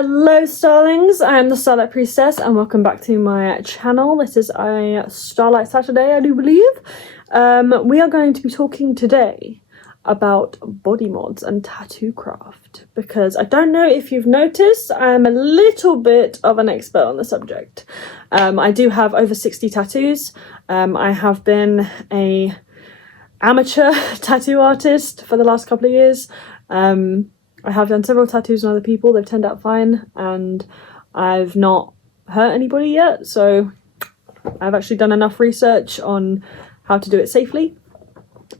Hello Starlings, I am the Starlight Priestess and welcome back to my channel. This is a Starlight Saturday, I do believe. We are going to be talking today about body mods and tattoo craft because I don't know if you've noticed, I am a little bit of an expert on the subject. I do have over 60 tattoos. I have been a amateur tattoo artist for the last couple of years. I have done several tattoos on other people, they've turned out fine, and I've not hurt anybody yet, so I've actually done enough research on how to do it safely.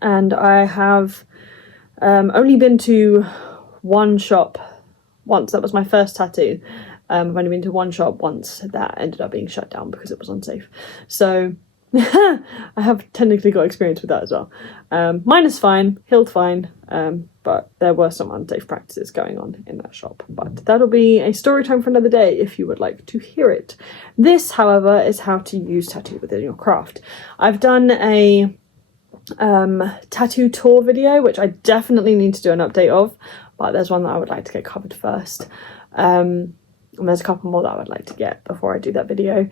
And I have only been to one shop once. That was my first tattoo. I've only been to one shop once that ended up being shut down because it was unsafe. So I have technically got experience with that as well. Mine is fine, healed fine, but there were some unsafe practices going on in that shop. But that'll be a story time for another day if you would like to hear it. This, however, is how to use tattoo within your craft. I've done a tattoo tour video, which I definitely need to do an update of, but there's one that I would like to get covered first. And there's a couple more that I would like to get before I do that video.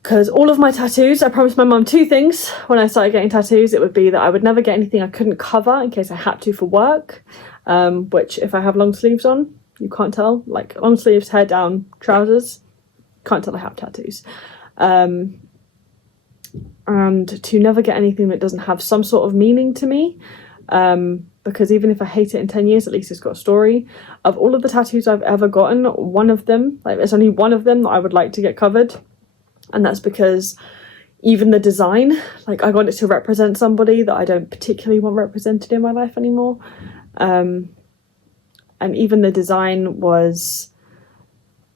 Because all of my tattoos, I promised my mum two things when I started getting tattoos. It would be that I would never get anything I couldn't cover in case I had to for work, which if I have long sleeves on, you can't tell, like long sleeves, hair down, trousers, can't tell I have tattoos. And to never get anything that doesn't have some sort of meaning to me, because even if I hate it in 10 years, at least it's got a story. Of all of the tattoos I've ever gotten, one of them, like there's only one of them that I would like to get covered. And that's because even the design, like I want it to represent somebody that I don't particularly want represented in my life anymore. And even the design was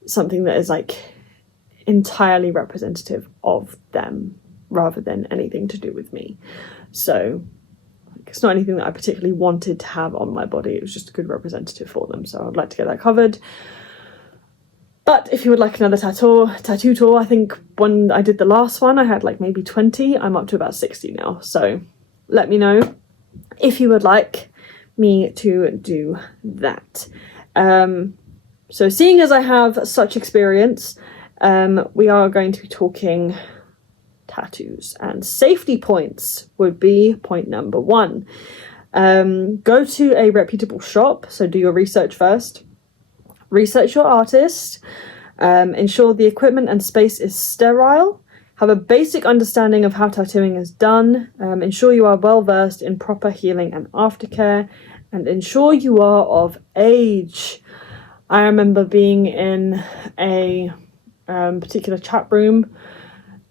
something that is like entirely representative of them rather than anything to do with me. So it's not anything that I particularly wanted to have on my body. It was just a good representative for them. So I'd like to get that covered. But if you would like another tattoo tour, I think when I did the last one, I had like maybe 20. I'm up to about 60 now. So let me know if you would like me to do that. So seeing as I have such experience, we are going to be talking tattoos, and safety points would be point number one. Go to a reputable shop. So do your research first. Research your artist, ensure the equipment and space is sterile, have a basic understanding of how tattooing is done, ensure you are well versed in proper healing and aftercare, and ensure you are of age. I remember being in a particular chat room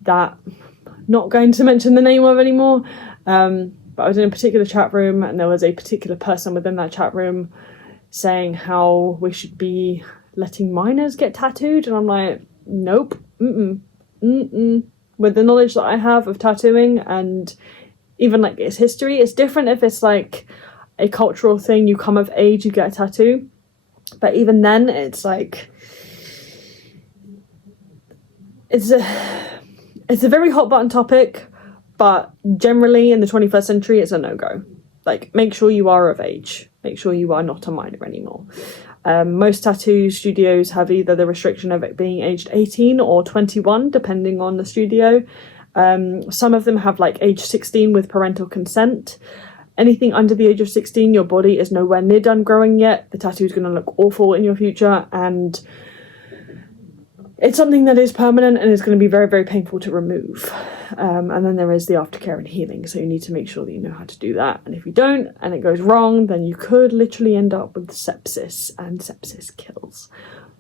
that I'm not going to mention the name of anymore, but I was in a particular chat room and there was a particular person within that chat room saying how we should be letting minors get tattooed, and I'm like, nope, with the knowledge that I have of tattooing and even like its history, it's different if it's like a cultural thing, you come of age, you get a tattoo, but even then it's like it's a very hot button topic, but generally in the 21st century it's a no-go. Like, make sure you are of age. Make sure you are not a minor anymore. Most tattoo studios have either the restriction of it being aged 18 or 21, depending on the studio. Some of them have like age 16 with parental consent. Anything under the age of 16, your body is nowhere near done growing yet. The tattoo is going to look awful in your future, and it's something that is permanent and is going to be very, very painful to remove. And then there is the aftercare and healing. So you need to make sure that you know how to do that. And if you don't, and it goes wrong, then you could literally end up with sepsis, and sepsis kills.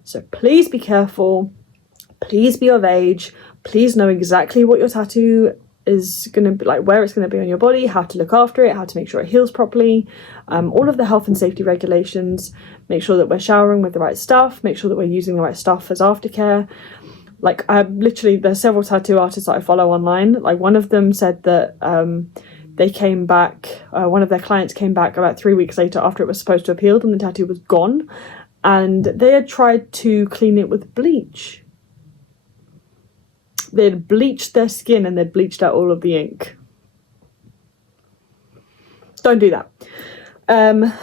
So please be careful. Please be of age. Please know exactly what your tattoo is going to be, like where it's going to be on your body, how to look after it, how to make sure it heals properly. All of the health and safety regulations. Make sure that we're showering with the right stuff. Make sure that we're using the right stuff as aftercare. Like, there's several tattoo artists that I follow online. Like, one of them said that they came back, one of their clients came back about 3 weeks later after it was supposed to have healed and the tattoo was gone. And they had tried to clean it with bleach. They'd bleached their skin and they'd bleached out all of the ink. Don't do that.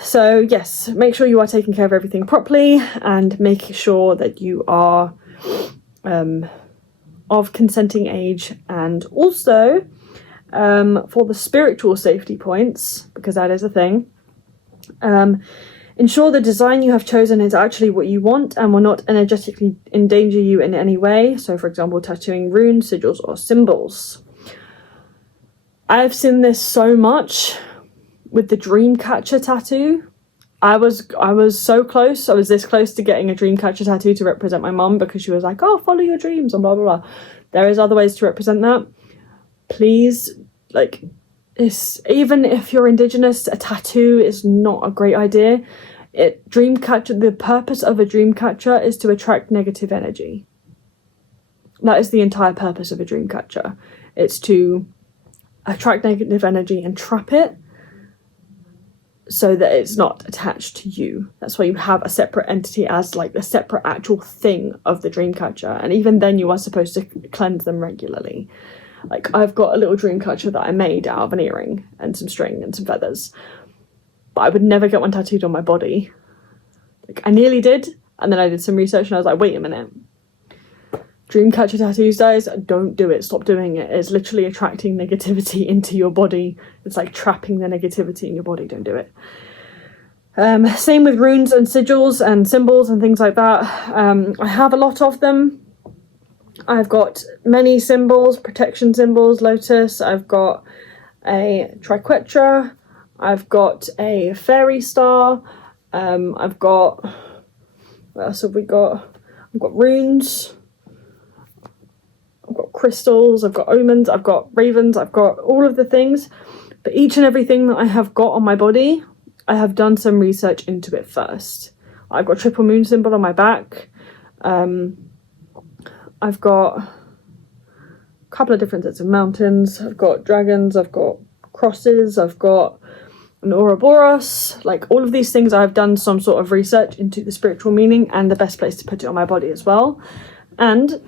So yes, make sure you are taking care of everything properly and making sure that you are of consenting age, and also for the spiritual safety points, because that is a thing, ensure the design you have chosen is actually what you want and will not energetically endanger you in any way. So for example, tattooing runes, sigils or symbols. I've seen this so much with the Dreamcatcher tattoo. I was so close. I was this close to getting a Dreamcatcher tattoo to represent my mum, because she was like, oh, follow your dreams and blah blah blah. There is other ways to represent that. Please, like, even if you're Indigenous, a tattoo is not a great idea. The purpose of a Dreamcatcher is to attract negative energy. That is the entire purpose of a Dreamcatcher. It's to attract negative energy and trap it, so that it's not attached to you. That's why you have a separate entity as like the separate actual thing of the Dreamcatcher. And even then you are supposed to cleanse them regularly. Like, I've got a little Dreamcatcher that I made out of an earring and some string and some feathers. But I would never get one tattooed on my body. Like, I nearly did, and then I did some research and I was like, wait a minute. Dreamcatcher tattoos, guys, don't do it. Stop doing it. It's literally attracting negativity into your body. It's like trapping the negativity in your body. Don't do it. Same with runes and sigils and symbols and things like that. I have a lot of them. I've got many symbols, protection symbols, lotus. I've got a triquetra. I've got a fairy star. I've got... What else have we got? I've got runes. I've got crystals, I've got omens, I've got ravens, I've got all of the things. But each and everything that I have got on my body, I have done some research into it first. I've got triple moon symbol on my back. I've got a couple of different sets of mountains. I've got dragons, I've got crosses, I've got an Ouroboros. Like, all of these things I've done some sort of research into the spiritual meaning and the best place to put it on my body as well. And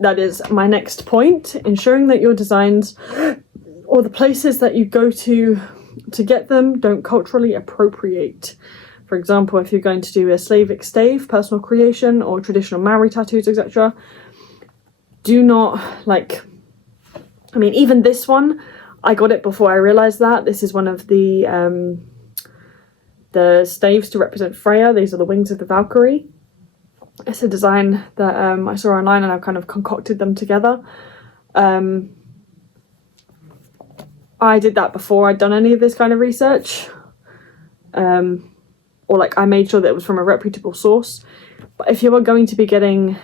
that is my next point, ensuring that your designs or the places that you go to get them don't culturally appropriate. For example, if you're going to do a Slavic stave, personal creation, or traditional Maori tattoos, etc., do not, like, I mean, even this one, I got it before I realised that. This is one of the staves to represent Freya. These are the wings of the Valkyrie. It's a design that I saw online, and I've kind of concocted them together. I did that before I'd done any of this kind of research. Or like, I made sure that it was from a reputable source. But if you are going to be getting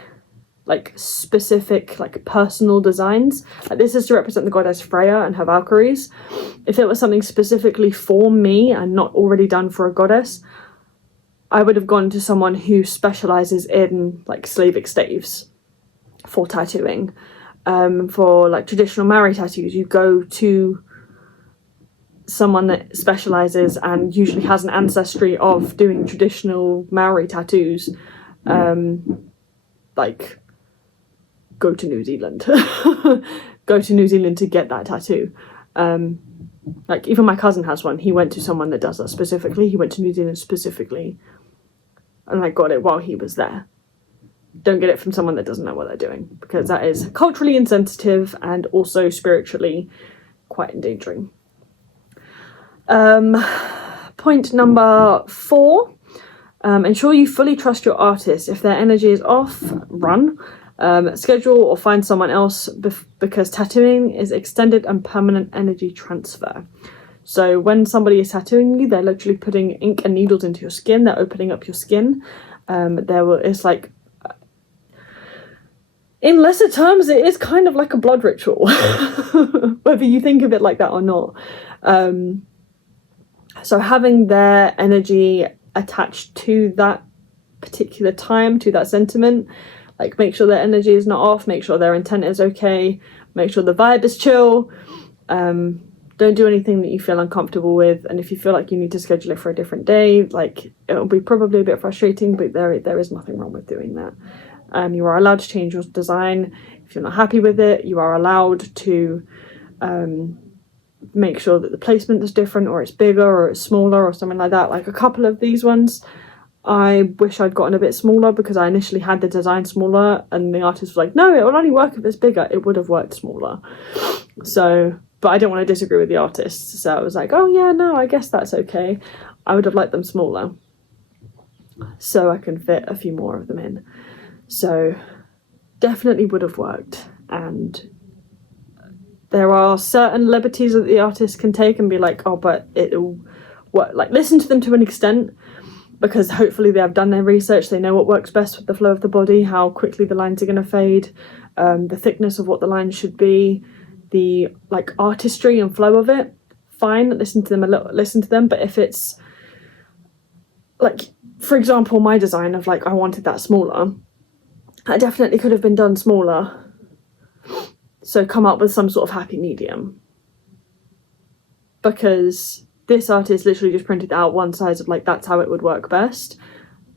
like specific, like personal designs, like this is to represent the goddess Freya and her Valkyries. If it was something specifically for me and not already done for a goddess, I would have gone to someone who specialises in like Slavic staves for tattooing. For like traditional Maori tattoos, you go to someone that specialises and usually has an ancestry of doing traditional Maori tattoos. Like, go to New Zealand. Go to New Zealand to get that tattoo. Like, even my cousin has one. He went to someone that does that specifically. He went to New Zealand specifically, and I got it while he was there. Don't get it from someone that doesn't know what they're doing, because that is culturally insensitive and also spiritually quite endangering. Point number 4, ensure you fully trust your artist. If their energy is off, run. Schedule or find someone else, because tattooing is extended and permanent energy transfer. So when somebody is tattooing you, they're literally putting ink and needles into your skin. They're opening up your skin. It's like, in lesser terms, it is kind of like a blood ritual, whether you think of it like that or not. So having their energy attached to that particular time, to that sentiment, like, make sure their energy is not off, make sure their intent is okay, make sure the vibe is chill. Don't do anything that you feel uncomfortable with, and if you feel like you need to schedule it for a different day, like, it'll be probably a bit frustrating, but there is nothing wrong with doing that. You are allowed to change your design. If you're not happy with it, you are allowed to make sure that the placement is different, or it's bigger or it's smaller or something like that. Like a couple of these ones I wish I'd gotten a bit smaller, because I initially had the design smaller and the artist was like, no, it will only work if it's bigger. It would have worked smaller. So, but I don't want to disagree with the artist, so I was like, oh yeah, no, I guess that's okay. I would have liked them smaller so I can fit a few more of them in. So definitely would have worked. And there are certain liberties that the artist can take and be like, oh, but it'll work. Like, listen to them to an extent, because hopefully they have done their research, they know what works best with the flow of the body, how quickly the lines are going to fade, the thickness of what the lines should be, the like artistry and flow of it. Fine, listen to them, but if it's like, for example, my design of like, I wanted that smaller, that definitely could have been done smaller. So come up with some sort of happy medium, because this artist literally just printed out one size of like, that's how it would work best.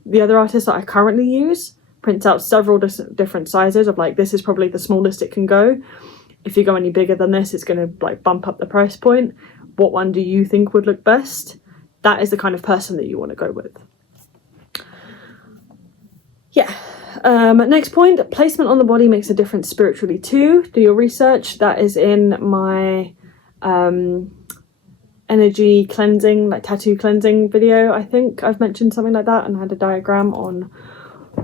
The other artist that I currently use prints out several different sizes of like, this is probably the smallest it can go. If you go any bigger than this, it's going to like bump up the price point. What one do you think would look best? That is the kind of person that you want to go with. Yeah. Next point, placement on the body makes a difference spiritually too. Do your research. That is in my energy cleansing, like tattoo cleansing video. I think I've mentioned something like that, and I had a diagram on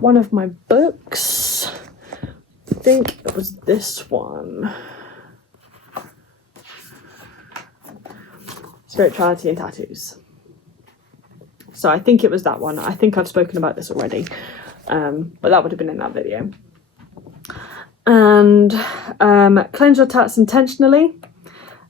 one of my books. I think it was this one. Spirituality and tattoos. So I think it was that one. I think I've spoken about this already, but that would have been in that video. And cleanse your tats intentionally,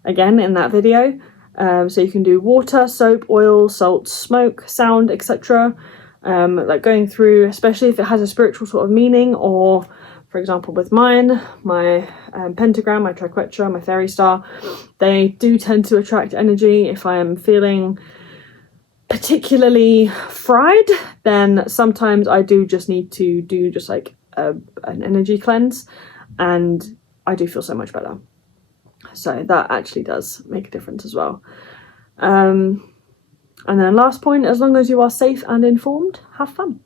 again in that video. So you can do water, soap, oil, salt, smoke, sound, etc. Like going through, especially if it has a spiritual sort of meaning, or for example with mine, my pentagram, my triquetra, my fairy star, they do tend to attract energy. If I am feeling particularly fried, then sometimes I do just need to do just like an energy cleanse, and I do feel so much better. So that actually does make a difference as well. And then last point, as long as you are safe and informed, have fun.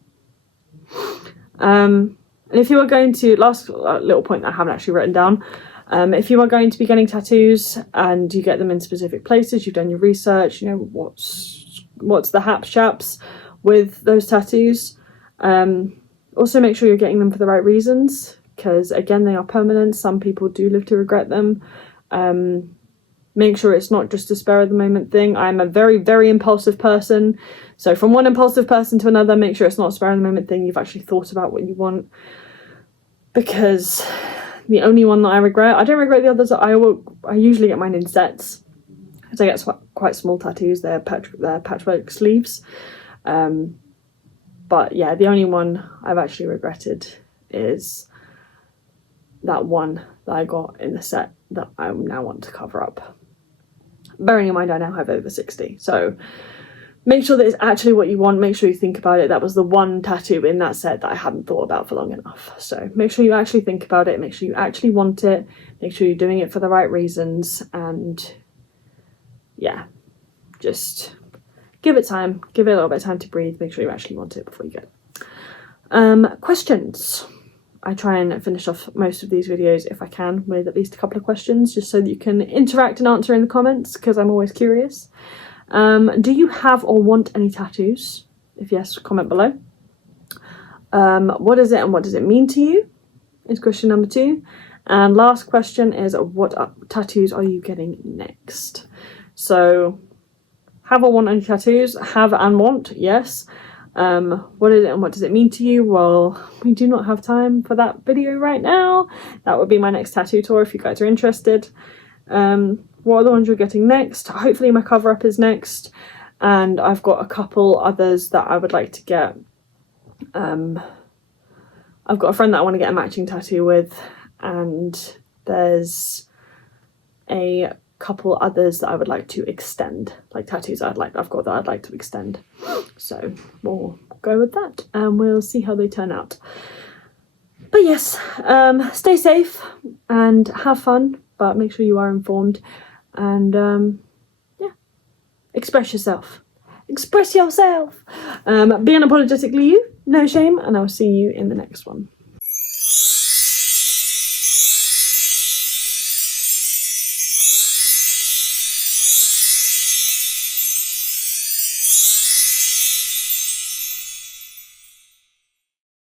And if you are going to, last little point that I haven't actually written down, if you are going to be getting tattoos and you get them in specific places, you've done your research, you know what's the haps chaps with those tattoos. Also make sure you're getting them for the right reasons, because again, they are permanent. Some people do live to regret them. Make sure it's not just a spur of the moment thing. I'm a very, very impulsive person. So from one impulsive person to another, make sure it's not a spur of the moment thing. You've actually thought about what you want. Because the only one that I don't regret the others. I usually get mine in sets, because I get quite small tattoos. They're patchwork sleeves. But yeah, the only one I've actually regretted is that one that I got in the set that I now want to cover up. Bearing in mind I now have over 60, so make sure that it's actually what you want. Make sure you think about it. That was the one tattoo in that set that I hadn't thought about for long enough. So make sure you actually think about it, make sure you actually want it, make sure you're doing it for the right reasons, and yeah, just give it time, give it a little bit of time to breathe. Make sure you actually want it before you go. Questions. I try and finish off most of these videos, if I can, with at least a couple of questions, just so that you can interact and answer in the comments, because I'm always curious. Do you have or want any tattoos? If yes, comment below. What is it and what does it mean to you? Is question number 2. And last question is, what tattoos are you getting next? So, have or want any tattoos? Have and want, yes. What is it and what does it mean to you? Well, we do not have time for that video right now. That would be my next tattoo tour if you guys are interested. What are the ones you're getting next? Hopefully my cover up is next, and I've got a couple others that I would like to get. I've got a friend that I want to get a matching tattoo with, and there's a couple others that I would like to extend, like tattoos I've got that I'd like to extend. So we'll go with that and we'll see how they turn out. But yes, stay safe and have fun, but make sure you are informed. And yeah, express yourself. Express yourself. Be unapologetically you, no shame, and I'll see you in the next one.